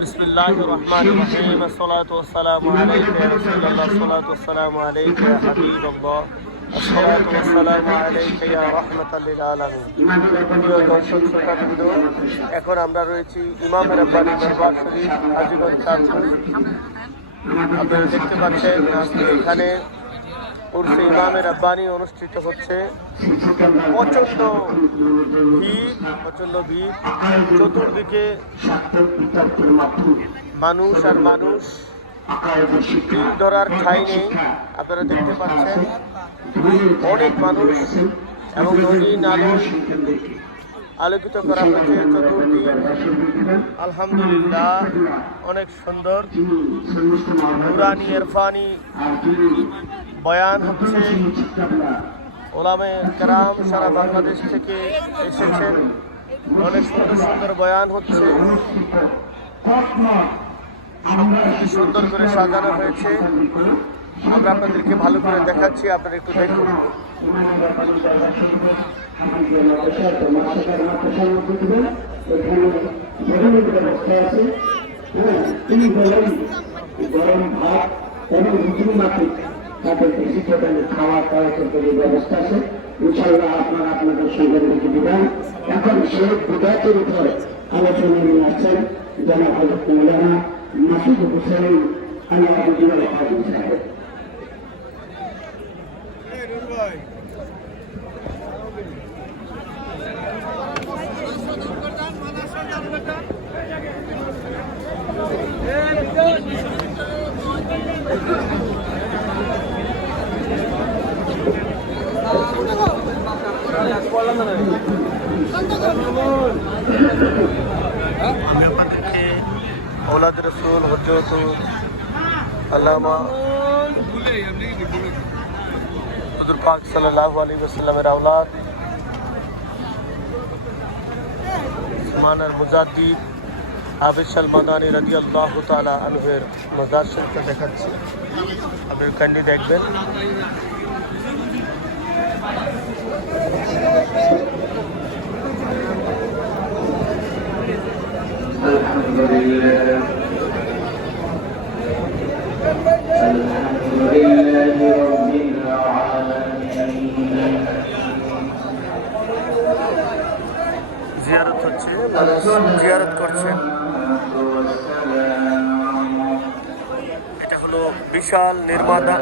बिस्मिल्लाहिर रहमानिर रहीम अस्सलातु वस्सलामु अलैका या रसूलल्लाह अस्सलातु वस्सलामु अलैका या हबीबल्लाह अस्सलातु वस्सलामु अलैका या রাহমাতাল লিল আলামিন। প্রিয় দর্শক শ্রোতাবৃন্দ, এখন আমরা রয়েছি ইমাম রাব্বানী দরবার শরীফ হাজীগঞ্জ চাঁদপুর। আপনারা দেখতে পাচ্ছেন এখানে উরসে ইমামে রাব্বানী অনুষ্ঠিত হচ্ছে। প্রচণ্ড ভিড়, চতুর্দিকে মানুষ আর মানুষ, ভিড় ধরার ঠাঁই নেই। আপনারা দেখতে পাচ্ছেন অনেক মানুষ এবং নদী নালা আলোকিত করা হয়েছে চতুর্দিক। আলহামদুলিল্লাহ, অনেক সুন্দর নুরানি ইরফানি বয়ান হচ্ছে। ওলামে কেরাম সারা বাংলাদেশ থেকে এসেছেন, অনেক সুন্দর সুন্দর বয়ান হচ্ছে, সুন্দর করে সাজানো হয়েছে। আমরা আপনাদেরকে ভালো করে দেখাচ্ছি, আপনারা একটু দেখুন। খাওয়া ব্যবস্থা আছে, ইনশাআল্লাহ আপনারা আপনাদের সঙ্গে রেখে দিবেন। এখন সেই বিদাতের উপর আলোচনা নিয়ে আসছেন জনাব হযরত মাওলানা মাসুদ হোসেন আনোয়ারউদ্দিন আল-কাদরি সাহেব। আমি আপনাদেরকে औलाद रसूल हजरत আল্লামা হুজুর পাক সাল্লাল্লাহু আলাইহি ওয়াসাল্লামের আওলাদ উসমান আল মুজাদ্দিদ হাফিজ আল মাদানী রাদিয়াল্লাহু তাআলা আনহুর মাজার শরীফ দেখাচ্ছি। আপনারা কাইন্ডলি দেখবেন। আলহামদুলিল্লাহ রাব্বিল আলামিন। জিয়ারত হচ্ছে, মানুষ জিয়ারত করছেন। এটা হলো বিশাল নির্মাতা